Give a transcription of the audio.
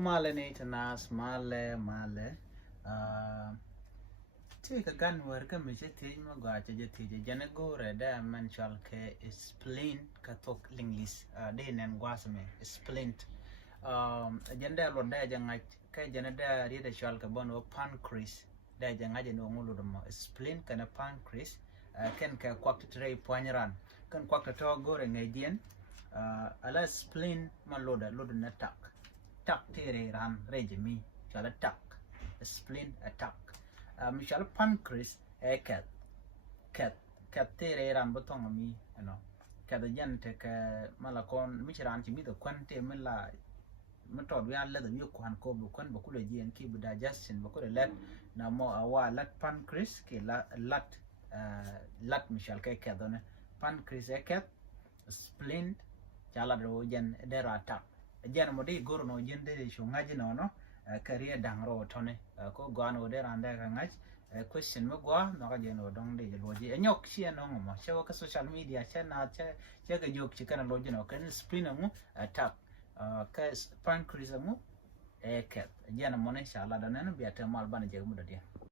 male ne tanas male ti ka gan wer ka me te ma ga je te jane go re da man chal ke spleen ka tok linglis de nen gwasme splint jende lo da janga ka jane da ri da chal ka bono pancreas da janga je no ngulu mo spleen kana pancreas ken ka kwak tre poanran kan kwak to go re ngedien ala spleen ma loda na tak tere ran rejimi chala tak spleen attack michal pancreas cat tere ran botong mi kada jante ka malakon michiran ti mi to kwante mila mutod wi alla da mi kwan ko bu kwan ba kula jiyan ki bu digestion ba kula let na mo awa lat pancreas ke lat michal ka kadone pancreas spleen chala do jen dera attack jen mo de goro no jen de sho ngaji no career dangro tone ko gano de randa ka ngaj question mo gwa no ka jeno dong de loji nyok chi no mo chewa ka social media chana che ga jok chi kana loji no kan spleen mo tap ka pancreas mo ket jena mo ne shala da nan biya ta mal bana je mu da dia